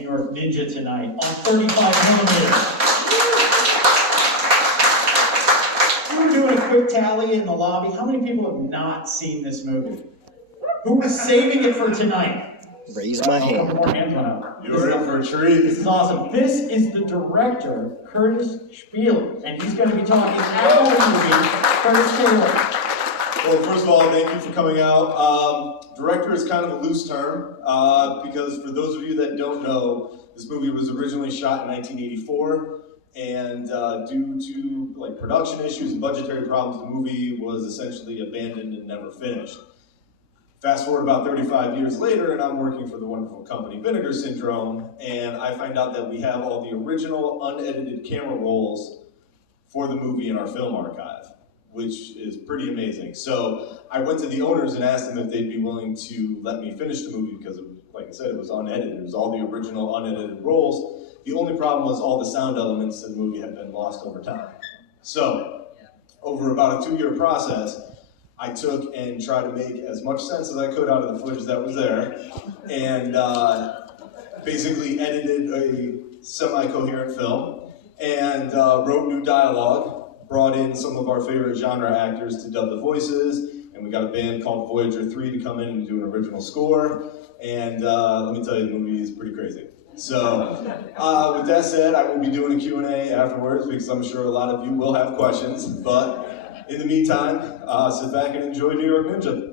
New York Ninja tonight on 35mm. We were doing a quick tally in the lobby. How many people have not seen this movie? Who was saving it for tonight? Raise my hand. More hands went up. You're in for a treat. This is awesome. This is the director, Curtis Spieler, and he's going to be talking about the movie, Curtis Taylor. Well, first of all, thank you for coming out. Director is kind of a loose term, because for those of you that don't know, this movie was originally shot in 1984, and due to production issues and budgetary problems, the movie was essentially abandoned and never finished. Fast forward about 35 years later, and I'm working for the wonderful company Vinegar Syndrome, and I find out that we have all the original unedited camera rolls for the movie in our film archive, which is pretty amazing. So I went to the owners and asked them if they'd be willing to let me finish the movie because, like I said, it was unedited. It was all the original unedited rolls. The only problem was all the sound elements of the movie had been lost over time. So over about a 2-year process, I took and tried to make as much sense as I could out of the footage that was there, and basically edited a semi-coherent film, and wrote new dialogue, brought in some of our favorite genre actors to dub the voices, and we got a band called Voyager 3 to come in and do an original score, and let me tell you, the movie is pretty crazy. So, with that said, I will be doing a Q&A afterwards because I'm sure a lot of you will have questions, but in the meantime, sit back and enjoy New York Ninja.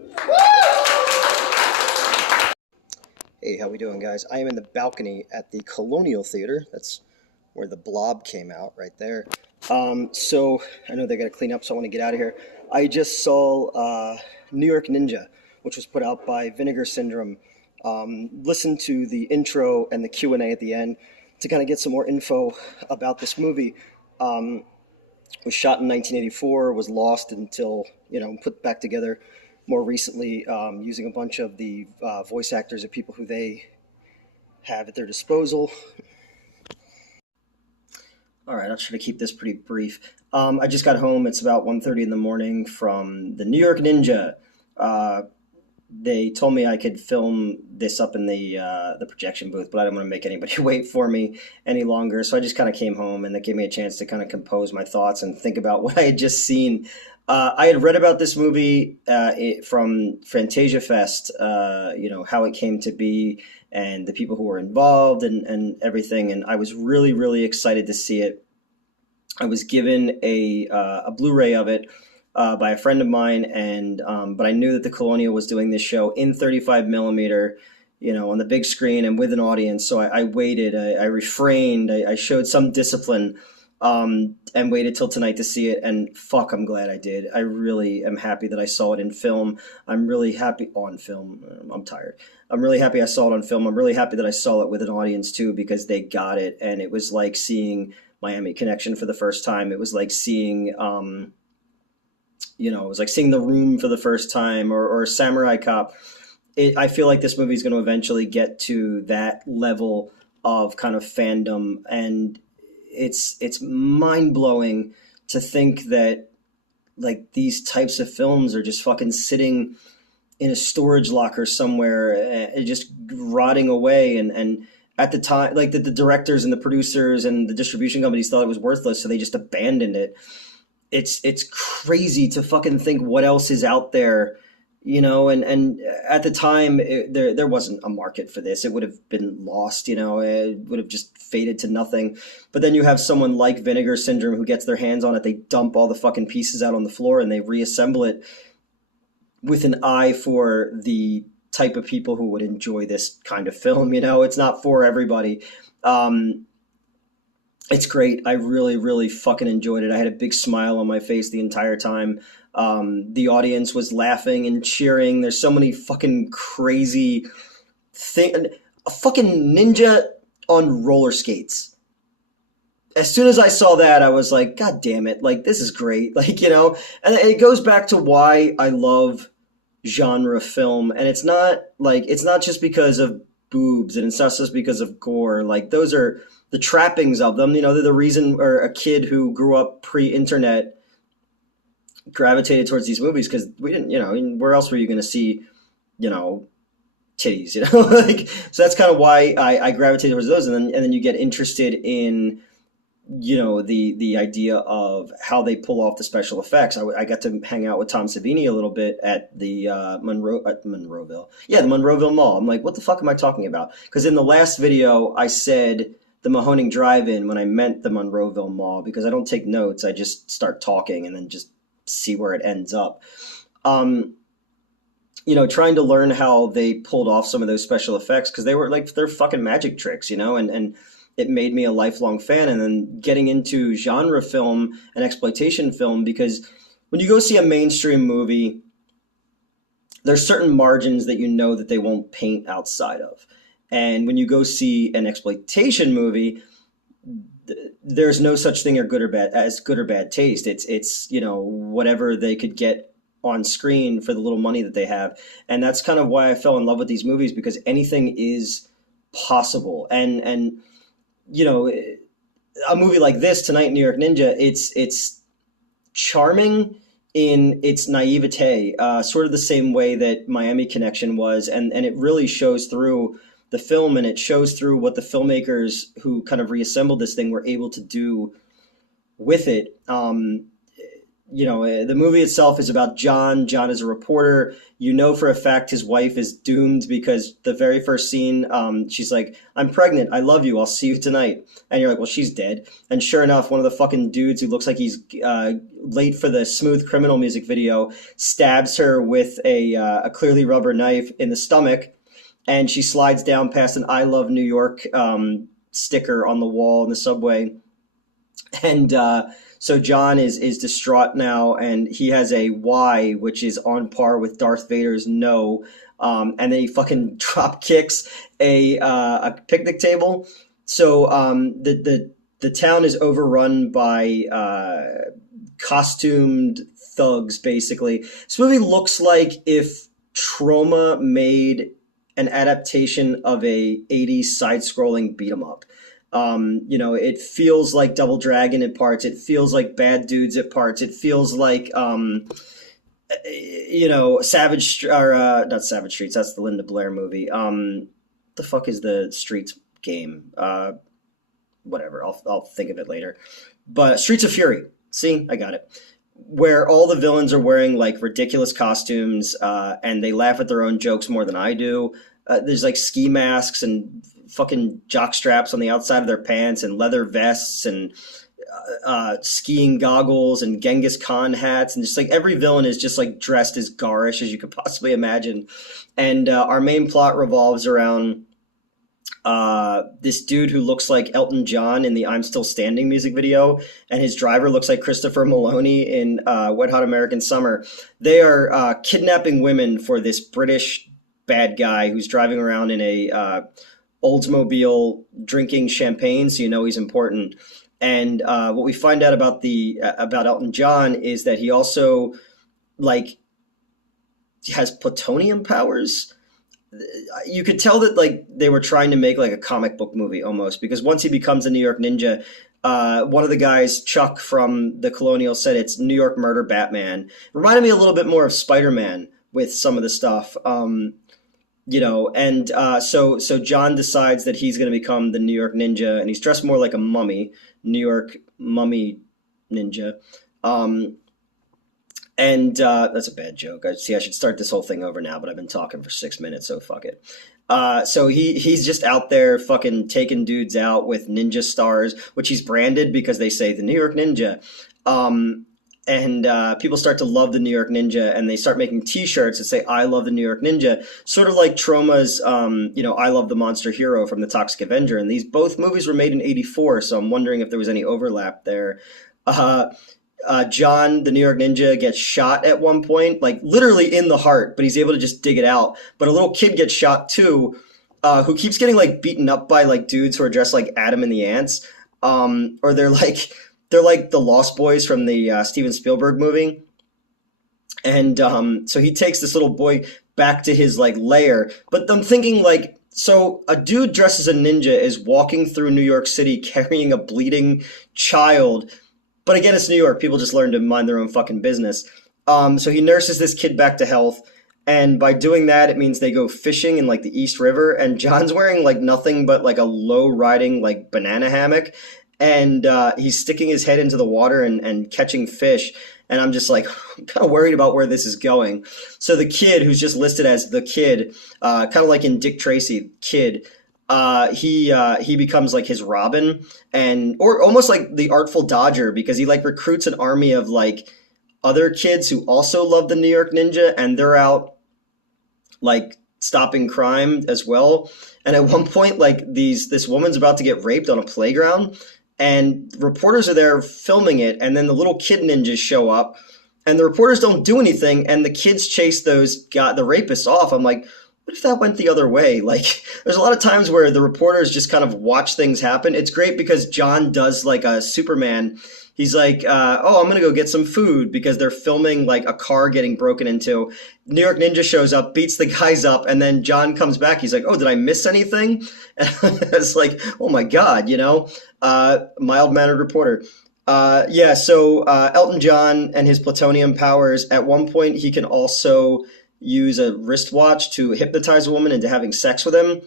Hey, how we doing, guys? I am in the balcony at the Colonial Theater. That's where the Blob came out, right there. So I know they got to clean up, so I want to get out of here. I just saw New York Ninja, which was put out by Vinegar Syndrome. Listen to the intro and the Q&A at the end to kind of get some more info about this movie. Was shot in 1984, was lost until, put back together more recently, using a bunch of the voice actors of people who they have at their disposal. All right, I'll try to keep this pretty brief. I just got home. It's about 1:30 in the morning from the New York Ninja. They told me I could film this up in the projection booth, but I didn't want to make anybody wait for me any longer. So I just kind of came home, and that gave me a chance to kind of compose my thoughts and think about what I had just seen. I had read about this movie from Fantasia Fest, how it came to be and the people who were involved and everything. And I was really, really excited to see it. I was given a Blu-ray of it by a friend of mine, and but I knew that the Colonial was doing this show in 35mm, on the big screen and with an audience. So I waited, I refrained, I showed some discipline, and waited till tonight to see it. And fuck, I'm glad I did. I really am happy that I saw it in film. I'm really happy on film. I'm tired. I'm really happy I saw it on film. I'm really happy that I saw it with an audience too, because they got it. And it was like seeing Miami Connection for the first time. It was like seeing, it was like seeing The Room for the first time, or Samurai Cop. I feel like this movie is going to eventually get to that level of kind of fandom, and it's mind-blowing to think that like these types of films are just fucking sitting in a storage locker somewhere, just rotting away, and at the time, like the directors and the producers and the distribution companies thought it was worthless, so they just abandoned it. It's crazy to fucking think what else is out there, and at the time there wasn't a market for this. It would have been lost, it would have just faded to nothing. But then you have someone like Vinegar Syndrome who gets their hands on it. They dump all the fucking pieces out on the floor and they reassemble it with an eye for the type of people who would enjoy this kind of film. It's not for everybody. It's great. I really, really fucking enjoyed it. I had a big smile on my face the entire time. The audience was laughing and cheering. There's so many fucking crazy things. A fucking ninja on roller skates. As soon as I saw that, I was like, God damn it. Like, this is great. And it goes back to why I love genre film. And it's not just because of boobs, and it's not just because of gore. Like, those are the trappings of them. They're the reason, or a kid who grew up pre-internet gravitated towards these movies, because we didn't, where else were you going to see, titties, you know, like, so that's kind of why I gravitate towards those. And then you get interested in, you know, the idea of how they pull off the special effects. I got to hang out with Tom Savini a little bit at the Monroeville. Yeah, the Monroeville Mall. I'm like, what the fuck am I talking about? Because in the last video, I said the Mahoning Drive-In when I meant the Monroeville Mall, because I don't take notes. I just start talking and then just see where it ends up. You know, trying to learn how they pulled off some of those special effects, because they were like, they're fucking magic tricks, you know, and it made me a lifelong fan. And then getting into genre film and exploitation film, because when you go see a mainstream movie, there's certain margins that you know that they won't paint outside of. And when you go see an exploitation movie, there's no such thing as good or bad taste. It's you know, whatever they could get on screen for the little money that they have. And that's kind of why I fell in love with these movies, because anything is possible. And you know, a movie like this, Tonight, New York Ninja, it's charming in its naivete, sort of the same way that Miami Connection was, and it really shows through the film, and it shows through what the filmmakers who kind of reassembled this thing were able to do with it. You know, the movie itself is about John. John is a reporter. You know for a fact his wife is doomed, because the very first scene, she's like, "I'm pregnant. I love you. I'll see you tonight." And you're like, well, she's dead. And sure enough, one of the fucking dudes who looks like he's late for the Smooth Criminal music video stabs her with a clearly rubber knife in the stomach, and she slides down past an "I Love New York" sticker on the wall in the subway. And so John is distraught now, and he has a Y, which is on par with Darth Vader's no. And then he fucking drop kicks a picnic table. So the town is overrun by costumed thugs, basically. This movie looks like if Troma made an adaptation of a 80s side-scrolling beat-em-up. You know, it feels like Double Dragon at parts. It feels like Bad Dudes at parts. It feels like, you know, not Savage Streets. That's the Linda Blair movie. The fuck is the Streets game? Whatever. I'll think of it later. But Streets of Fury. See, I got it. Where all the villains are wearing like ridiculous costumes, and they laugh at their own jokes more than I do. There's like ski masks and fucking jock straps on the outside of their pants, and leather vests, and skiing goggles, and Genghis Khan hats, and just like every villain is just like dressed as garish as you could possibly imagine. And our main plot revolves around this dude who looks like Elton John in the "I'm Still Standing" music video, and his driver looks like Christopher Maloney in Wet Hot American Summer. They are kidnapping women for this British bad guy who's driving around in a Oldsmobile drinking champagne, so you know he's important. And what we find out about about Elton John is that he also like has plutonium powers. You could tell that like they were trying to make like a comic book movie almost, because once he becomes a New York Ninja, one of the guys, Chuck from the Colonial, said it's New York Murder Batman. It reminded me a little bit more of Spider-Man with some of the stuff. You know, and so John decides that he's going to become the New York Ninja, and he's dressed more like a mummy, New York mummy ninja. And that's a bad joke. I should start this whole thing over now, but I've been talking for 6 minutes, so fuck it. So he's just out there fucking taking dudes out with ninja stars, which he's branded because they say the New York Ninja. And people start to love the New York Ninja, and they start making T-shirts that say "I love the New York Ninja," sort of like Troma's, you know, "I love the Monster Hero" from the Toxic Avenger. And these both movies were made in '84, so I'm wondering if there was any overlap there. John, the New York Ninja, gets shot at one point, like literally in the heart, but he's able to just dig it out. But a little kid gets shot too, who keeps getting like beaten up by like dudes who are dressed like Adam and the Ants, or they're like the Lost Boys from the Steven Spielberg movie. And so he takes this little boy back to his like lair. But I'm thinking like, so a dude dressed as a ninja is walking through New York City carrying a bleeding child. But again, it's New York. People just learn to mind their own fucking business. So he nurses this kid back to health. And by doing that, it means they go fishing in like the East River, and John's wearing like nothing but like a low riding like banana hammock, and he's sticking his head into the water and catching fish. And I'm just like kind of worried about where this is going. So the kid, who's just listed as the kid, kind of like in Dick Tracy, kid, he becomes like his Robin, and or almost like the Artful Dodger, because he like recruits an army of like other kids who also love the New York Ninja, and they're out like stopping crime as well. And at one point, like this woman's about to get raped on a playground, and reporters are there filming it, and then the little kid ninjas show up, and the reporters don't do anything, and the kids chase the rapists off. I'm like, what if that went the other way? Like, there's a lot of times where the reporters just kind of watch things happen. It's great because John does like a Superman. He's like, oh, I'm going to go get some food, because they're filming like a car getting broken into. New York Ninja shows up, beats the guys up, and then John comes back. He's like, oh, did I miss anything? And it's like, oh my God, mild-mannered reporter. So Elton John and his plutonium powers, at one point he can also use a wristwatch to hypnotize a woman into having sex with him.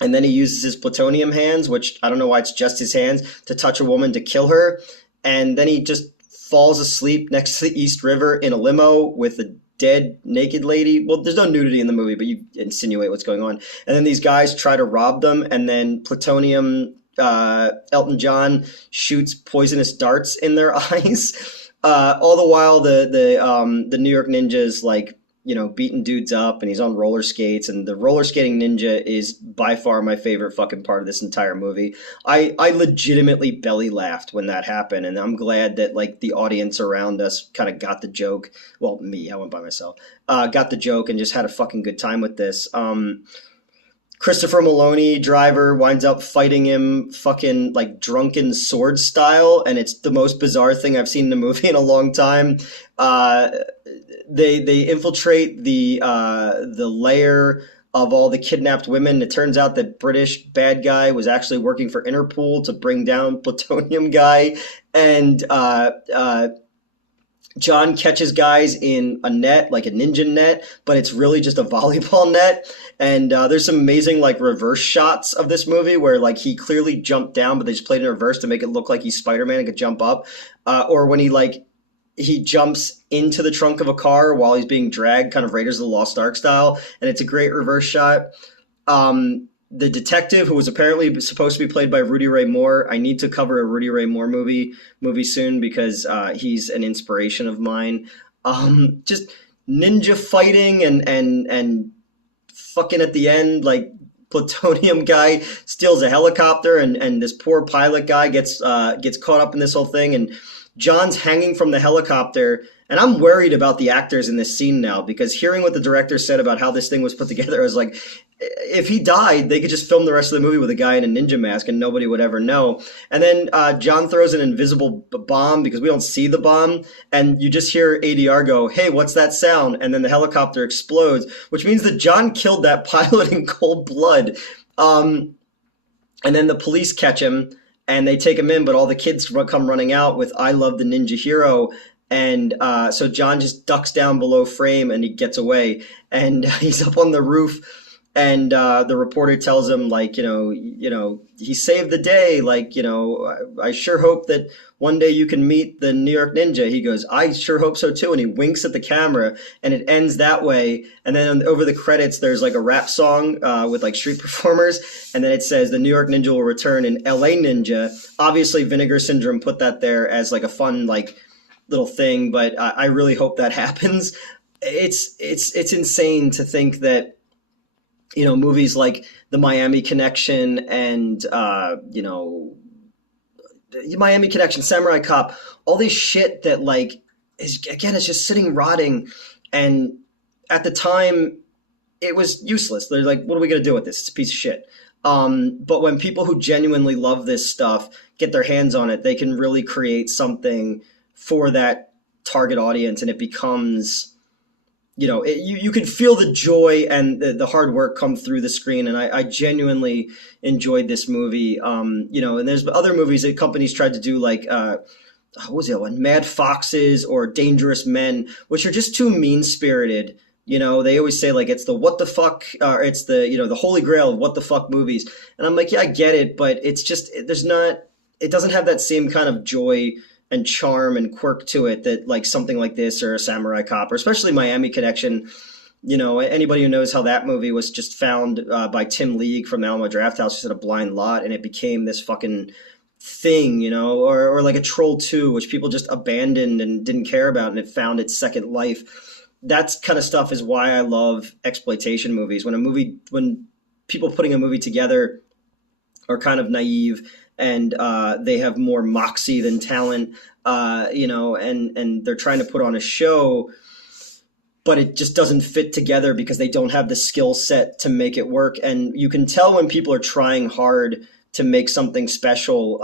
And then he uses his plutonium hands, which I don't know why it's just his hands, to touch a woman to kill her. And then he just falls asleep next to the East River in a limo with a dead naked lady. Well, there's no nudity in the movie, but you insinuate what's going on. And then these guys try to rob them, and then plutonium Elton John shoots poisonous darts in their eyes. All the while, the New York Ninjas like, beating dudes up, and he's on roller skates, and the roller skating ninja is by far my favorite fucking part of this entire movie. I legitimately belly laughed when that happened, and I'm glad that like the audience around us kind of got the joke. Well, me, I went by myself. Got the joke and just had a fucking good time with this. Christopher Maloney, driver, winds up fighting him fucking like drunken sword style, and it's the most bizarre thing I've seen in a movie in a long time. They infiltrate the lair of all the kidnapped women. It turns out that British bad guy was actually working for Interpol to bring down plutonium guy, and John catches guys in a net, like a ninja net, but it's really just a volleyball net. And there's some amazing like reverse shots of this movie where like he clearly jumped down, but they just played in reverse to make it look like he's Spider-Man and could jump up. Or when he jumps into the trunk of a car while he's being dragged, kind of Raiders of the Lost Ark style, and it's a great reverse shot. The detective, who was apparently supposed to be played by Rudy Ray Moore, I need to cover a Rudy Ray Moore movie soon, because he's an inspiration of mine. Just ninja fighting and fucking at the end, like plutonium guy steals a helicopter, and this poor pilot guy gets caught up in this whole thing, and John's hanging from the helicopter. And I'm worried about the actors in this scene now, because hearing what the director said about how this thing was put together, I was like, if he died, they could just film the rest of the movie with a guy in a ninja mask and nobody would ever know. And then John throws an invisible bomb, because we don't see the bomb, and you just hear ADR go, hey, what's that sound? And then the helicopter explodes, which means that John killed that pilot in cold blood. And then the police catch him, and they take him in, but all the kids come running out with I Love the Ninja Hero. And so John just ducks down below frame, and he gets away, and he's up on the roof, and the reporter tells him, like, he saved the day. Like, I sure hope that one day you can meet the New York Ninja. He goes, I sure hope so too. And he winks at the camera, and it ends that way. And then over the credits, there's like a rap song with like street performers. And then it says the New York Ninja will return in LA Ninja. Obviously Vinegar Syndrome put that there as like a fun, like, little thing, but I really hope that happens. It's insane to think that, movies like The Miami Connection and, Miami Connection, Samurai Cop, all this shit that like is just sitting rotting. And at the time it was useless. They're like, what are we going to do with this? It's a piece of shit. But when people who genuinely love this stuff get their hands on it, they can really create something for that target audience, and it becomes, you can feel the joy and the hard work come through the screen. And I genuinely enjoyed this movie. And there's other movies that companies tried to do, like, what was the other one? Mad Foxes or Dangerous Men, which are just too mean-spirited You know, they always say like it's the what the fuck, or it's the, the holy grail of what the fuck movies. And I'm like, yeah, I get it, but it's just there's not, it doesn't have that same kind of joy and charm and quirk to it that like something like this or a Samurai Cop or especially Miami Connection. Anybody who knows how that movie was just found by Tim League from Alamo Drafthouse just in a blind lot, and it became this fucking thing, or like a Troll 2, which people just abandoned and didn't care about, and it found its second life. That kind of stuff is why I love exploitation movies. When people putting a movie together are kind of naive and they have more moxie than talent, and they're trying to put on a show, but it just doesn't fit together because they don't have the skill set to make it work. And you can tell when people are trying hard to make something special,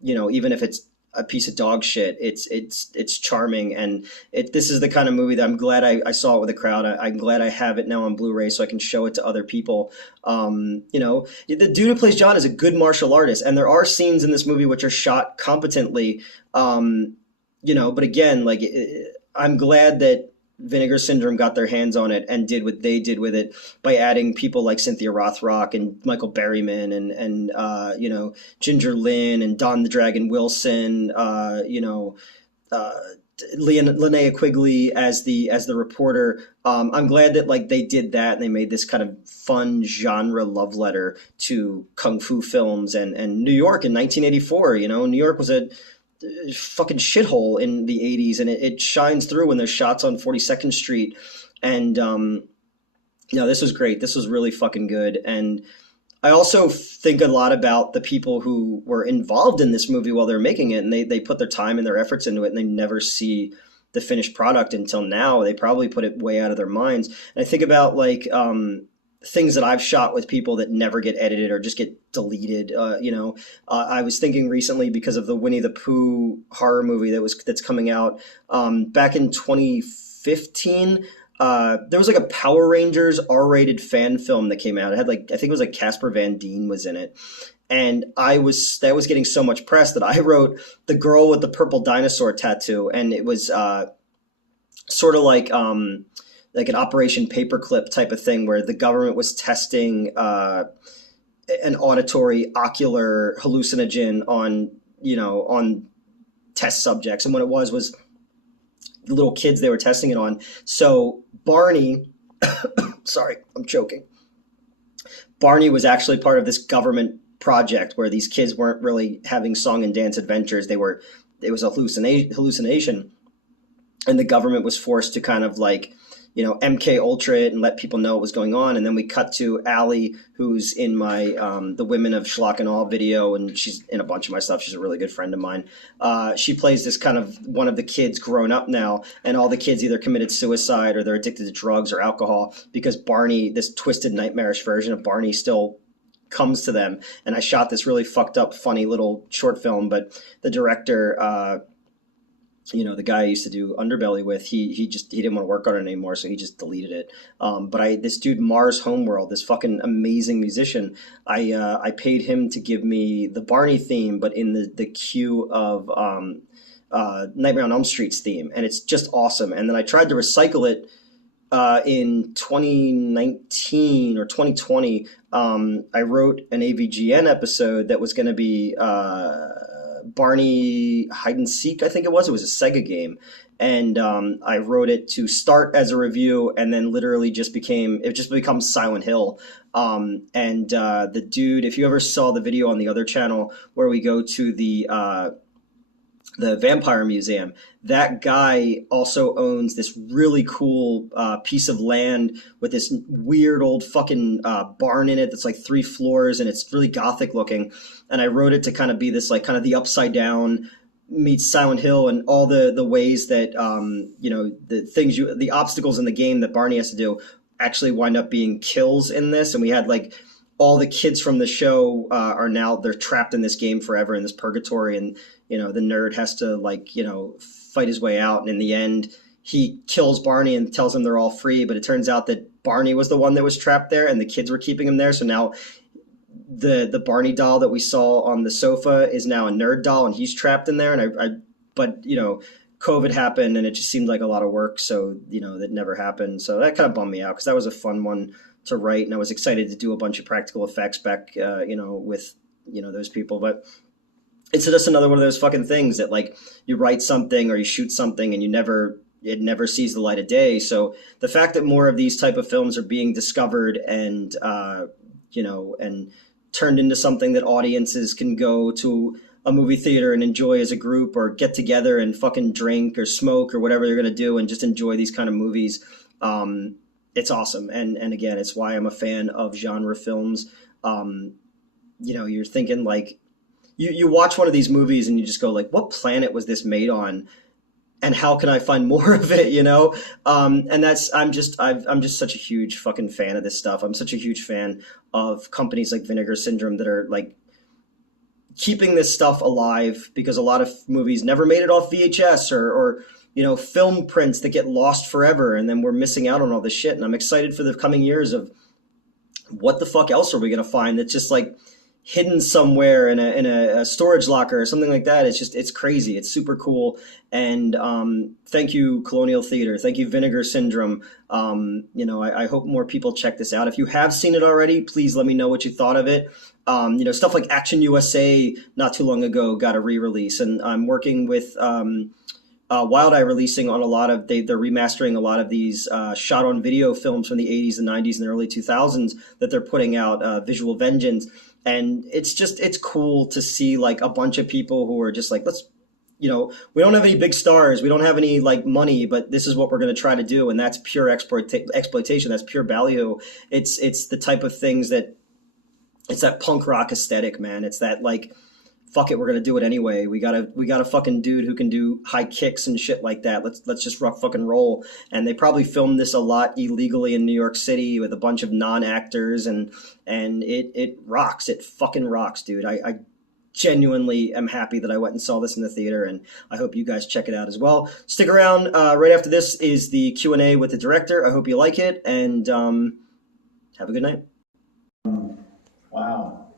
even if it's a piece of dog shit, it's charming. And this is the kind of movie that I'm glad I saw it with a crowd. I'm glad I have it now on Blu-ray so I can show it to other people. The dude who plays John is a good martial artist, and there are scenes in this movie which are shot competently. But again, like I'm glad that Vinegar Syndrome got their hands on it and did what they did with it by adding people like Cynthia Rothrock and Michael Berryman and Ginger Lynn and Don the Dragon Wilson, Linnea Quigley as the reporter. I'm glad that like they did that and they made this kind of fun genre love letter to kung fu films and New York in 1984. New York was a fucking shithole in the 80s, and it shines through when there's shots on 42nd Street. And this was great. This was really fucking good. And I also think a lot about the people who were involved in this movie while they're making it, and they put their time and their efforts into it, and they never see the finished product until now. They probably put it way out of their minds. And I think about like things that I've shot with people that never get edited or just get deleted. I was thinking recently because of the Winnie the Pooh horror movie that's coming out back in 2015. There was like a Power Rangers R-rated fan film that came out. It had I think it was like Casper Van Dien was in it. And that was getting so much press that I wrote The Girl with the Purple Dinosaur Tattoo. And it was sort of like an Operation Paperclip type of thing where the government was testing an auditory ocular hallucinogen on test subjects. And what it was the little kids they were testing it on. So Barney, sorry, I'm choking. Barney was actually part of this government project where these kids weren't really having song and dance adventures. It was a hallucination. And the government was forced to kind of like, MK Ultra it and let people know what was going on. And then we cut to Allie, who's in my The Women of Schlock and All video, and she's in a bunch of my stuff. She's a really good friend of mine. She plays this kind of one of the kids grown up now, and all the kids either committed suicide or they're addicted to drugs or alcohol because Barney, this twisted, nightmarish version of Barney, still comes to them. And I shot this really fucked up, funny little short film, but the director, the guy I used to do Underbelly with, he didn't want to work on it anymore, so he just deleted it. But this dude Mars Homeworld, this fucking amazing musician, I paid him to give me the Barney theme, but in the cue of Nightmare on Elm Street's theme, and it's just awesome. And then I tried to recycle it in 2019 or 2020. I wrote an AVGN episode that was going to be Barney Hide and Seek, I think it was. It was a Sega game. And I wrote it to start as a review and then literally just becomes Silent Hill. The dude, if you ever saw the video on the other channel where we go to the Vampire Museum, that guy also owns this really cool piece of land with this weird old fucking barn in it that's like 3 floors, and it's really gothic looking. And I wrote it to kind of be this like kind of the Upside Down meets Silent Hill, and all the ways that the obstacles in the game that Barney has to do actually wind up being kills in this. And we had like all the kids from the show they're trapped in this game forever in this purgatory, and the nerd has to fight his way out, and in the end he kills Barney and tells him they're all free, but it turns out that Barney was the one that was trapped there and the kids were keeping him there. So now the Barney doll that we saw on the sofa is now a nerd doll and he's trapped in there. And COVID happened and it just seemed like a lot of work. So, that never happened. So that kind of bummed me out because that was a fun one to write. And I was excited to do a bunch of practical effects back, with, those people. But it's just another one of those fucking things that like you write something or you shoot something and it never sees the light of day. So the fact that more of these type of films are being discovered and, and turned into something that audiences can go to a movie theater and enjoy as a group or get together and fucking drink or smoke or whatever they're going to do and just enjoy these kind of movies. It's awesome. And again, it's why I'm a fan of genre films. You're thinking like, you watch one of these movies and you just go like, what planet was this made on? And how can I find more of it? And I'm just such a huge fucking fan of this stuff. I'm such a huge fan of companies like Vinegar Syndrome that are like keeping this stuff alive, because a lot of movies never made it off VHS or film prints that get lost forever. And then we're missing out on all this shit. And I'm excited for the coming years of what the fuck else are we going to find that's just like hidden somewhere in a storage locker or something like that. It's crazy. It's super cool. And thank you, Colonial Theater. Thank you, Vinegar Syndrome. I hope more people check this out. If you have seen it already, please let me know what you thought of it. Stuff like Action USA not too long ago got a re-release, and I'm working with Wild Eye releasing on a lot of, they're remastering a lot of these shot on video films from the 80s and 90s and the early 2000s that they're putting out, Visual Vengeance. And it's cool to see like a bunch of people who are just like, we don't have any big stars, we don't have any like money, but this is what we're going to try to do. And that's pure exploitation. That's pure value. It's the type of things that, it's that punk rock aesthetic, man. It's that like, fuck it, we're gonna do it anyway. We got a fucking dude who can do high kicks and shit like that. Let's just fucking roll. And they probably filmed this a lot illegally in New York City with a bunch of non-actors, and it rocks. It fucking rocks, dude. I genuinely am happy that I went and saw this in the theater, and I hope you guys check it out as well. Stick around. Right after this is the Q&A with the director. I hope you like it, and have a good night. Wow.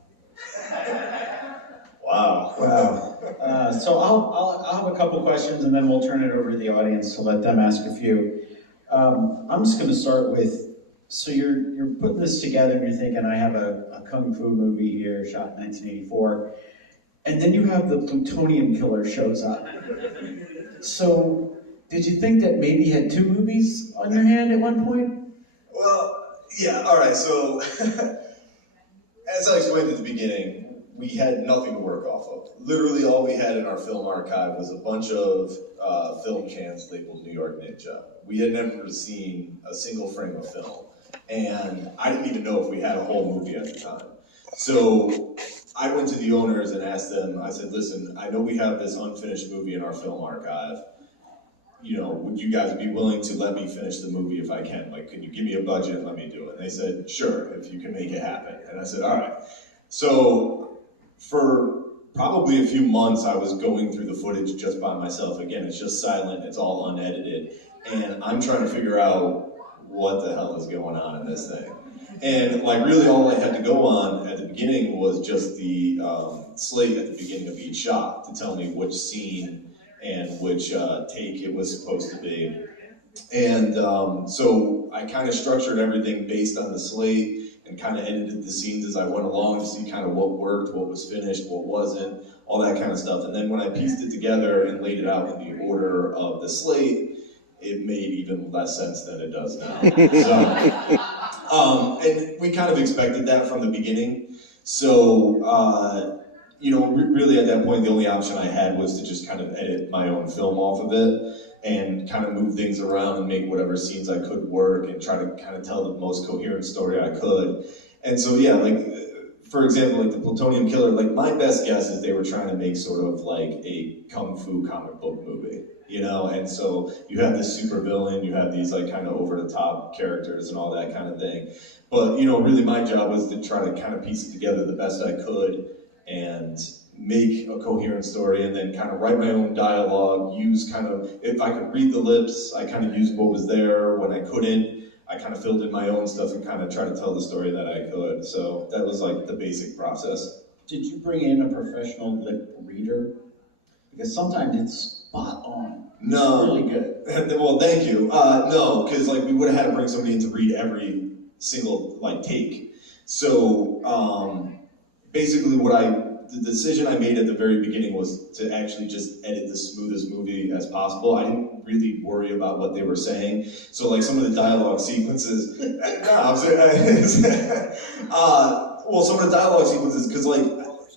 Wow. So I'll have a couple questions, and then we'll turn it over to the audience to let them ask a few. I'm just going to start with, so you're putting this together and you're thinking, I have a kung fu movie here shot in 1984, and then you have the plutonium killer shows up. So did you think that maybe you had two movies on your hand at one point? Well, yeah, all right, so as I explained at the beginning, we had nothing to work off of. Literally all we had in our film archive was a bunch of film cans labeled New York Ninja. We had never seen a single frame of film, and I didn't even know if we had a whole movie at the time. So I went to the owners and asked them, I said, listen, I know we have this unfinished movie in our film archive. Would you guys be willing to let me finish the movie if I can? Like, can you give me a budget and let me do it? And they said, sure, if you can make it happen. And I said, all right. So for probably a few months, I was going through the footage just by myself. Again, it's just silent, it's all unedited. And I'm trying to figure out what the hell is going on in this thing. And like really all I had to go on at the beginning was just the slate at the beginning of each shot to tell me which scene and which take it was supposed to be. And so I kind of structured everything based on the slate and kind of edited the scenes as I went along to see kind of what worked, what was finished, what wasn't, all that kind of stuff. And then when I pieced it together and laid it out in the order of the slate, it made even less sense than it does now. So, and we kind of expected that from the beginning. So, really at that point, the only option I had was to just kind of edit my own film off of it and kind of move things around and make whatever scenes I could work and try to kind of tell the most coherent story I could. And so, yeah, like, for example, like the Plutonium Killer, like my best guess is they were trying to make sort of like a kung fu comic book movie, and so you have this super villain, you have these like kind of over the top characters and all that kind of thing. But, really my job was to try to kind of piece it together the best I could and make a coherent story, and then kind of write my own dialogue, use kind of, if I could read the lips, I kind of used what was there. When I couldn't, I kind of filled in my own stuff and kind of tried to tell the story that I could. So that was like the basic process. Did you bring in a professional lip reader? Because sometimes it's spot on. No. It's really good. Well, thank you. No, because like we would have had to bring somebody in to read every single like take. So basically, the decision I made at the very beginning was to actually just edit the smoothest movie as possible. I didn't really worry about what they were saying. So like some of the dialogue sequences, well, some of the dialogue sequences, because like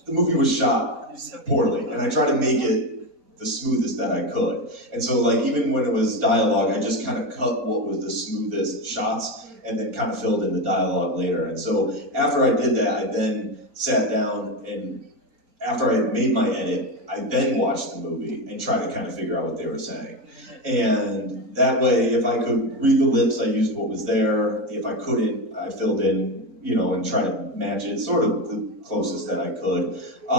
the movie was shot poorly, and I tried to make it the smoothest that I could. And so like even when it was dialogue, I just kind of cut what was the smoothest shots and then kind of filled in the dialogue later. And so after I did that, I then sat down, and after I had made my edit, I then watched the movie and tried to kind of figure out what they were saying. And that way, if I could read the lips, I used what was there. If I couldn't, I filled in, and tried to match it, sort of the closest that I could. A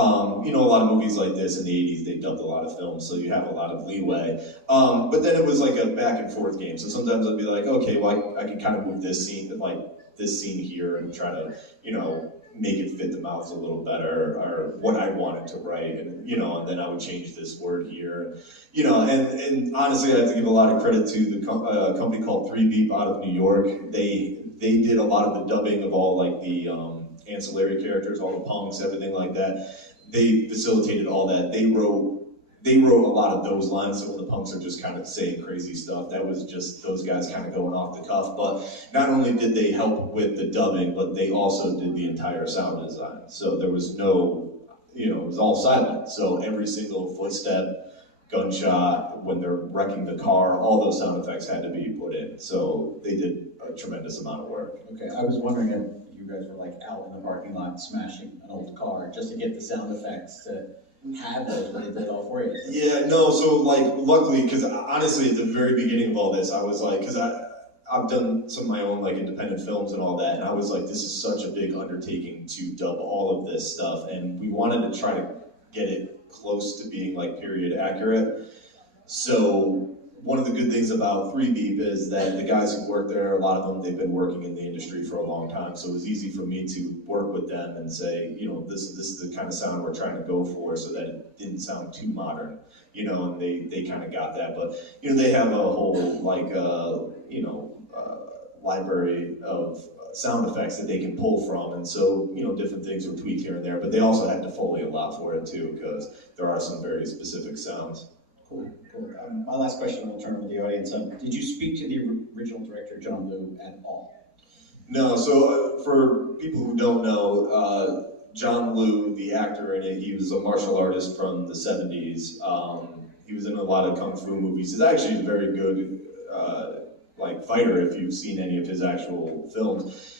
lot of movies like this in the 80s, they dubbed a lot of films, so you have a lot of leeway. But then it was like a back and forth game. So sometimes I'd be like, okay, well, I can kind of move this scene, like this scene here, and try to, make it fit the mouths a little better, or what I wanted to write, and then I would change this word here, and honestly, I have to give a lot of credit to the company called 3 Beep out of New York. They did a lot of the dubbing of all like the ancillary characters, all the punks, everything like that. They facilitated all that. They wrote a lot of those lines, so when the punks are just kind of saying crazy stuff, that was just those guys kind of going off the cuff. But not only did they help with the dubbing, but they also did the entire sound design. So there was no, it was all silent. So every single footstep, gunshot, when they're wrecking the car, all those sound effects had to be put in. So they did a tremendous amount of work. Okay, I was wondering if you guys were like out in the parking lot smashing an old car just to get the sound effects to have those, but they did all for you. Yeah, no, so like luckily, because honestly at the very beginning of all this, I was like, because I've done some of my own like independent films and all that, and I was like, this is such a big undertaking to dub all of this stuff, and we wanted to try to get it close to being like period accurate. So one of the good things about 3 Beep is that the guys who work there, a lot of them, they've been working in the industry for a long time. So it was easy for me to work with them and say, this is the kind of sound we're trying to go for, so that it didn't sound too modern, and they kind of got that. But, they have a whole, like, library of sound effects that they can pull from. And so, different things were tweaked here and there. But they also had to Foley a lot for it, too, because there are some very specific sounds. Cool. My last question, we'll turn over to the audience. Did you speak to the original director, John Liu, at all? No, so for people who don't know, John Liu, the actor in it, he was a martial artist from the 70s. He was in a lot of kung fu movies. He's actually a very good fighter if you've seen any of his actual films.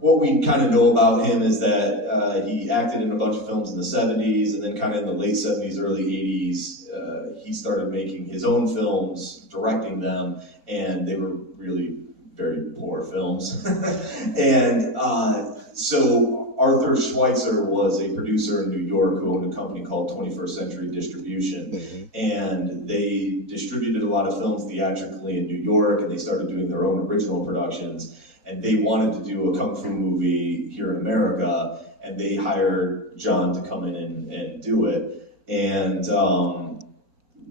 What we kind of know about him is that he acted in a bunch of films in the 70s, and then kind of in the late 70s, early 80s, he started making his own films, directing them, and they were really very poor films. And so Arthur Schweitzer was a producer in New York who owned a company called 21st Century Distribution, and they distributed a lot of films theatrically in New York, and they started doing their own original productions. And they wanted to do a kung fu movie here in America, and they hired John to come in and do it. And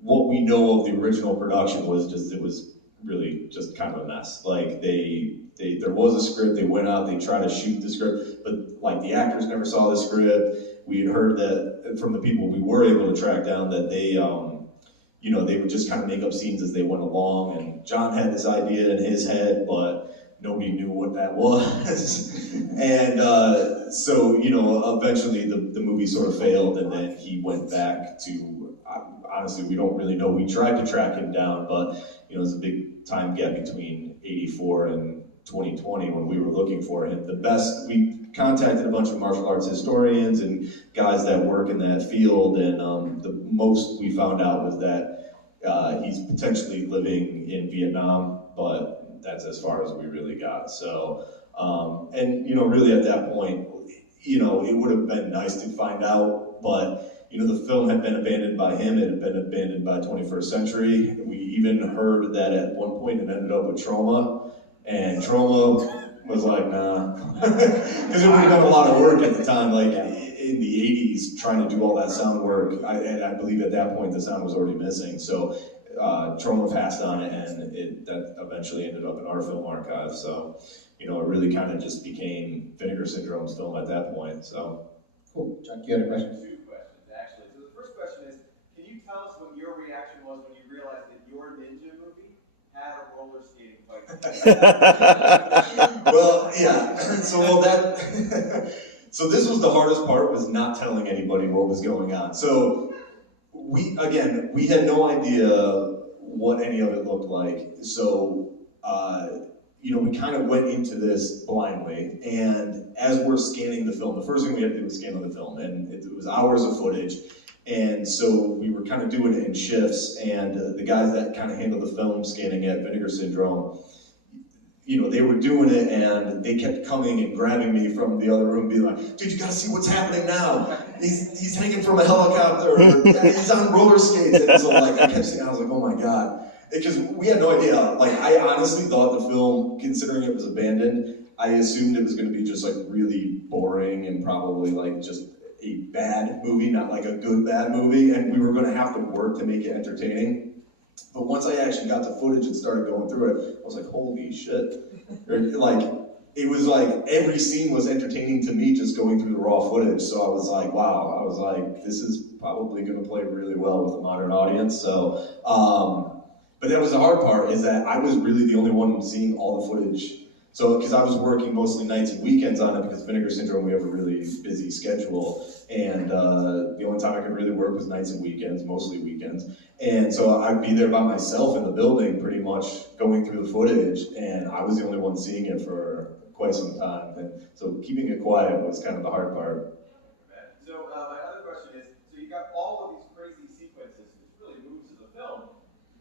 what we know of the original production was just, it was really just kind of a mess. Like there was a script, they went out, they tried to shoot the script, but like the actors never saw the script. We had heard that from the people we were able to track down that they would just kind of make up scenes as they went along. And John had this idea in his head, but nobody knew what that was. And so, eventually the movie sort of failed, and then he went back to, honestly, we don't really know. We tried to track him down, but, there's a big time gap between 84 and 2020 when we were looking for him. We contacted a bunch of martial arts historians and guys that work in that field, and the most we found out was that he's potentially living in Vietnam, but that's as far as we really got. So, really at that point, it would have been nice to find out, but, the film had been abandoned by him, it had been abandoned by 21st Century. We even heard that at one point it ended up with Trauma, and Trauma was like, nah, because it would have done a lot of work at the time. Like, in in the 80s trying to do all that sound work. I believe at that point the sound was already missing. So Troma passed on it, and that eventually ended up in our film archive. So, it really kind of just became Vinegar Syndrome's film at that point. So. Cool. Chuck, you had a question? Two questions, actually. So the first question is, can you tell us what your reaction was when you realized that your Ninja movie had a roller skating fight? Well, yeah. So this was the hardest part, was not telling anybody what was going on. So we had no idea what any of it looked like. So we kind of went into this blindly, and as we're scanning the film, the first thing we had to do was scan the film, and it was hours of footage. And so we were kind of doing it in shifts, and the guys that kind of handled the film scanning at Vinegar Syndrome, they were doing it, and they kept coming and grabbing me from the other room, being like, dude, you gotta see what's happening now. He's hanging from a helicopter, or he's on roller skates. And so I kept saying, I was like, oh my God. Because we had no idea. I honestly thought the film, considering it was abandoned, I assumed it was gonna be just really boring and probably just a bad movie, not a good bad movie, and we were gonna have to work to make it entertaining. But once I actually got the footage and started going through it, I was like, holy shit. It was every scene was entertaining to me just going through the raw footage. So I was like, wow, this is probably gonna play really well with a modern audience. So, but that was the hard part, is that I was really the only one seeing all the footage. So, because I was working mostly nights and weekends on it, because Vinegar Syndrome, we have a really busy schedule, and the only time I could really work was nights and weekends, mostly weekends. And so I'd be there by myself in the building pretty much going through the footage, and I was the only one seeing it for quite some time. And so keeping it quiet was kind of the hard part. So my other question is, so you got all of these crazy sequences, which really moves to the film.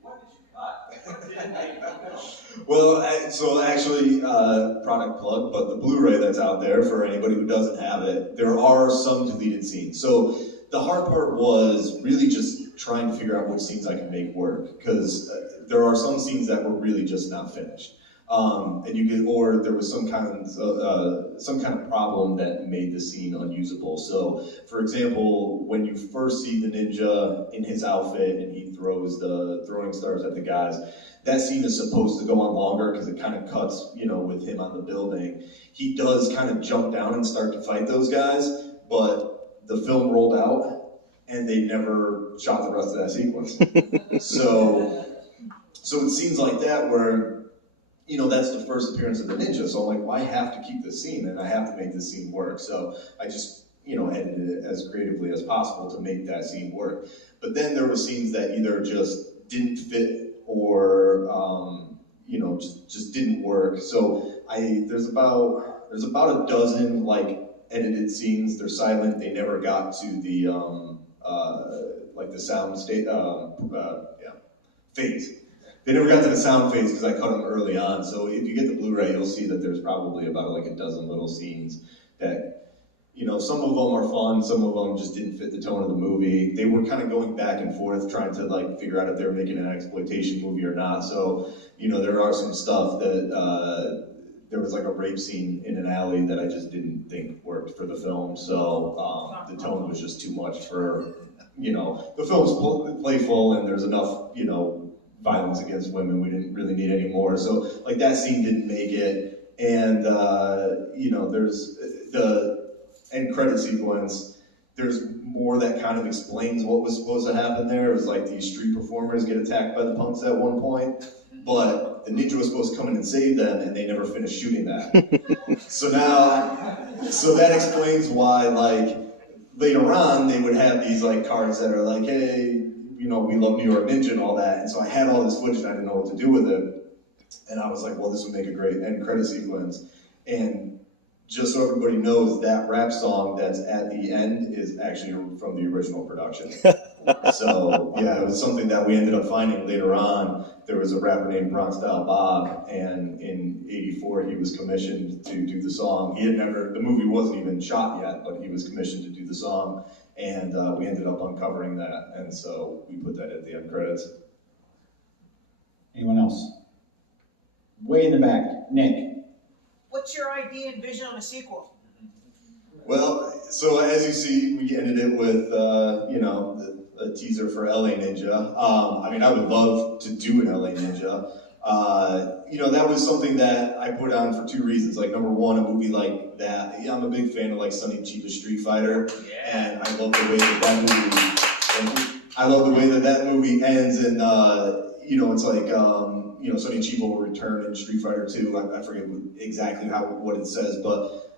What did you cut? What didn't make the film? Well, so actually, product plug, but the Blu-ray that's out there, for anybody who doesn't have it, there are some deleted scenes. So the hard part was really just trying to figure out which scenes I can make work, because there are some scenes that were really just not finished. And or there was some kind of problem that made the scene unusable. So, for example, when you first see the ninja in his outfit and he throws the throwing stars at the guys, that scene is supposed to go on longer because it kind of cuts, with him on the building. He does kind of jump down and start to fight those guys, but the film rolled out and they never shot the rest of that sequence. So it scenes like that where, that's the first appearance of the ninja. So I'm like, well, I have to keep this scene and I have to make this scene work. So I just, edited it as creatively as possible to make that scene work. But then there were scenes that either just didn't fit or, just didn't work. So there's about a dozen edited scenes. They're silent. They never got to the the sound state phase. They never got to the sound phase because I cut them early on. So if you get the Blu-ray, you'll see that there's probably about a dozen little scenes that, some of them are fun, some of them just didn't fit the tone of the movie. They were kind of going back and forth trying to figure out if they were making an exploitation movie or not. So, there are some stuff that there was a rape scene in an alley that I just didn't think worked for the film. So the tone was just too much for, the film's playful and there's enough, violence against women. We didn't really need any more. So that scene didn't make it. And, there's the end credit sequence. There's more that kind of explains what was supposed to happen there. It was these street performers get attacked by the punks at one point, but the ninja was supposed to come in and save them, and they never finished shooting that. So that explains why, later on, they would have these, cards that are hey, we love New York Ninja and all that, and so I had all this footage and I didn't know what to do with it, and I was like, well, this would make a great end credit sequence, and just so everybody knows, that rap song that's at the end is actually from the original production. So, yeah, it was something that we ended up finding later on. There was a rapper named Bronx Style Bob, and in '84 he was commissioned to do the song. The movie wasn't even shot yet, but he was commissioned to do the song, and we ended up uncovering that, and so we put that at the end credits. Anyone else? Way in the back, Nick. What's your idea and vision on a sequel? Well, so as you see, we ended it with, a teaser for LA Ninja. I mean, I would love to do an LA Ninja. That was something that I put on for two reasons. Like, number one, a movie like that. Yeah, I'm a big fan of like Sonny Chiba's Street Fighter, and I love the way that movie ends, and it's like Sonny Chiba will return in Street Fighter 2. I forget exactly what it says, but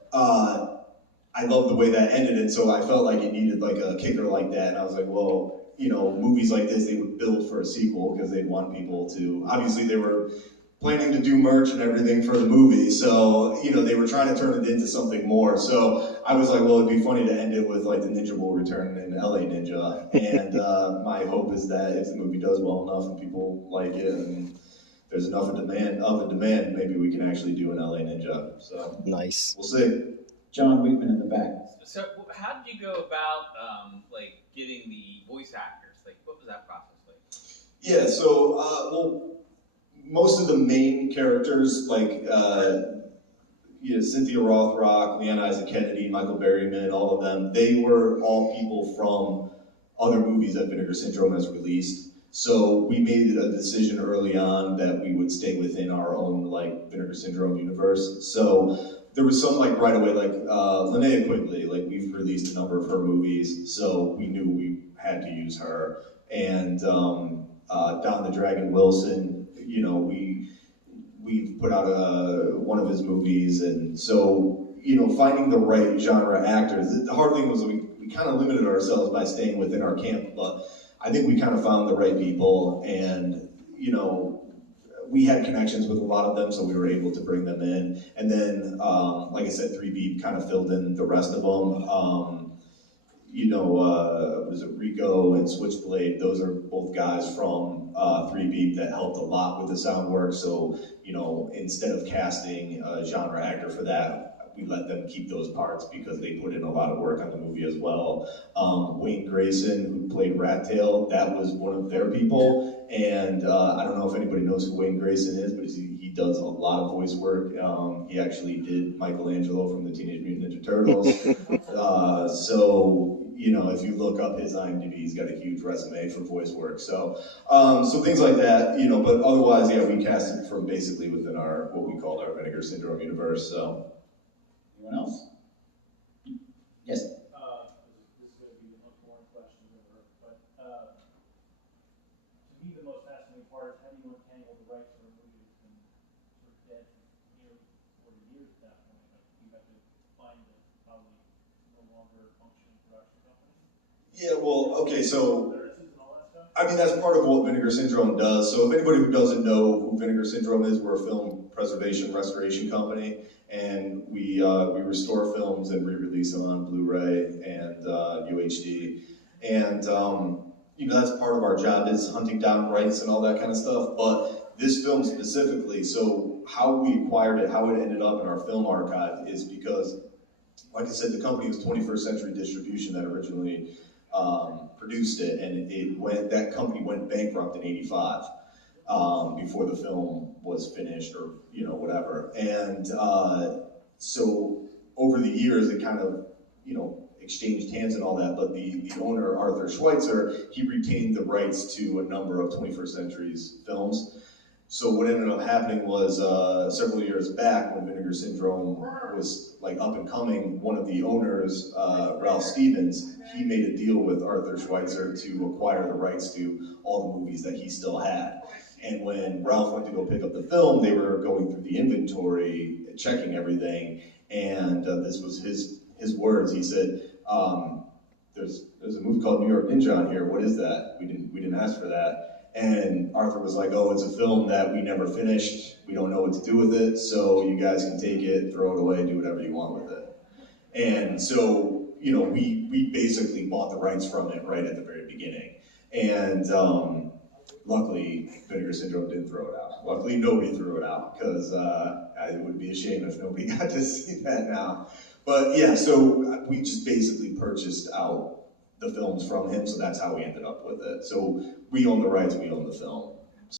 I love the way that ended, and so I felt like it needed like a kicker like that, and I was like, well, movies like this, they would build for a sequel because they'd want people to, obviously they were planning to do merch and everything for the movie, so, they were trying to turn it into something more, so I was like, well, it'd be funny to end it with like the Ninja will return in LA Ninja, and my hope is that if the movie does well enough and people like it, and there's enough of a demand, maybe we can actually do an LA Ninja, so. Nice. We'll see. John Wheatman in the back. So, how did you go about getting the voice actors? Like, what was that process like? Yeah, so most of the main characters, like Cynthia Rothrock, Leanne Isaac Kennedy, Michael Berryman, all of them, they were all people from other movies that Vinegar Syndrome has released. So we made a decision early on that we would stay within our own like Vinegar Syndrome universe. So there was some like right away, like Linnea Quigley, like we've released a number of her movies, so we knew we had to use her. And Don the Dragon Wilson, we've put out one of his movies, and so finding the right genre actors. The hard thing was we kind of limited ourselves by staying within our camp, but I think we kind of found the right people, and we had connections with a lot of them, so we were able to bring them in. And then, like I said, 3B kind of filled in the rest of them. Was it Rico and Switchblade? Those are both guys from 3B that helped a lot with the sound work. So, instead of casting a genre actor for that, we let them keep those parts because they put in a lot of work on the movie as well. Wayne Grayson, who played Rat Tail, that was one of their people. And I don't know if anybody knows who Wayne Grayson is, but he does a lot of voice work. He actually did Michelangelo from the Teenage Mutant Ninja Turtles. If you look up his IMDb, he's got a huge resume for voice work. So things like that, but otherwise, yeah, we casted from basically within what we called our Vinegar Syndrome universe, so. Anyone else? Yes. This is going to be a much more question ever, but to me the most fascinating part is how do you untangle the rights for a movie that's been sort of dead for nearly 40 years at that point? Like you have to find a probably no longer functioning production company. Yeah, well, okay, so I mean that's part of what Vinegar Syndrome does. So if anybody who doesn't know who Vinegar Syndrome is, we're a film preservation restoration company. And we restore films and re-release them on Blu-ray and UHD, and that's part of our job is hunting down rights and all that kind of stuff. But this film specifically, so how we acquired it, how it ended up in our film archive, is because, like I said, the company was 21st Century Distribution that originally produced it, and that company went bankrupt in '85. Before the film was finished or whatever, and so over the years it kind of exchanged hands and all that, but the owner, Arthur Schweitzer, he retained the rights to a number of 21st Century's films. So what ended up happening was several years back when Vinegar Syndrome was like up and coming, one of the owners, Ralph Stevens, he made a deal with Arthur Schweitzer to acquire the rights to all the movies that he still had. And when Ralph went to go pick up the film, they were going through the inventory, checking everything, and this was his words. He said, "There's a movie called New York Ninja on here. What is that? We didn't ask for that." And Arthur was like, "Oh, it's a film that we never finished. We don't know what to do with it, so you guys can take it, throw it away, do whatever you want with it." And so, we basically bought the rights from it right at the very beginning, and. Luckily, Vinegar Syndrome didn't throw it out. Luckily, nobody threw it out, because it would be a shame if nobody got to see that now. But yeah, so we just basically purchased out the films from him, so that's how we ended up with it. So we own the rights, we own the film.